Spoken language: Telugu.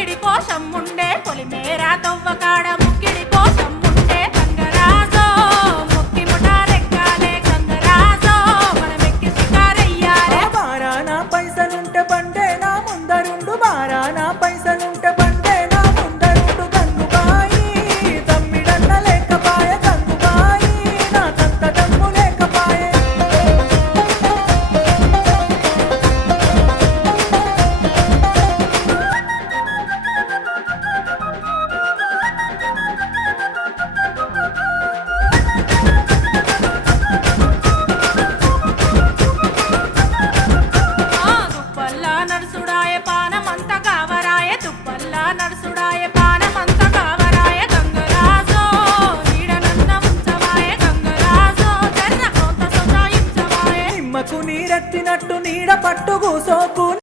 ముక్కిడి కోసం ఉండే పొలిమేరా తవ్వకాడ ముక్కిడి కోసం ఉండే గంగరాజో ముక్కి ముఠారెక్కాలే గంగరాజో మనమెక్కి షికారెయ్యాలే బారానా పైసలుంటే బండే నా ముందరుండు బారానా పైసలుంటే బండే నా ముందరుండు గంగుబాయి తమ్మిడన్న లేకపాయ గంగుబాయి నాకంత దమ్ము లేకపాయే దుప్పల్లా నడుసుడాయ పానమంత కావరాయ దుప్పల్లా నడుసుడాయ పానమంత కావరాయ గంగరాజో నీడనన్న ఉంచవాయ గంగరాజో జర్ర కొంత సొంతాయించవాయ నిమ్మకు నీరెత్తినట్టు నీడ పట్టు కూసోకు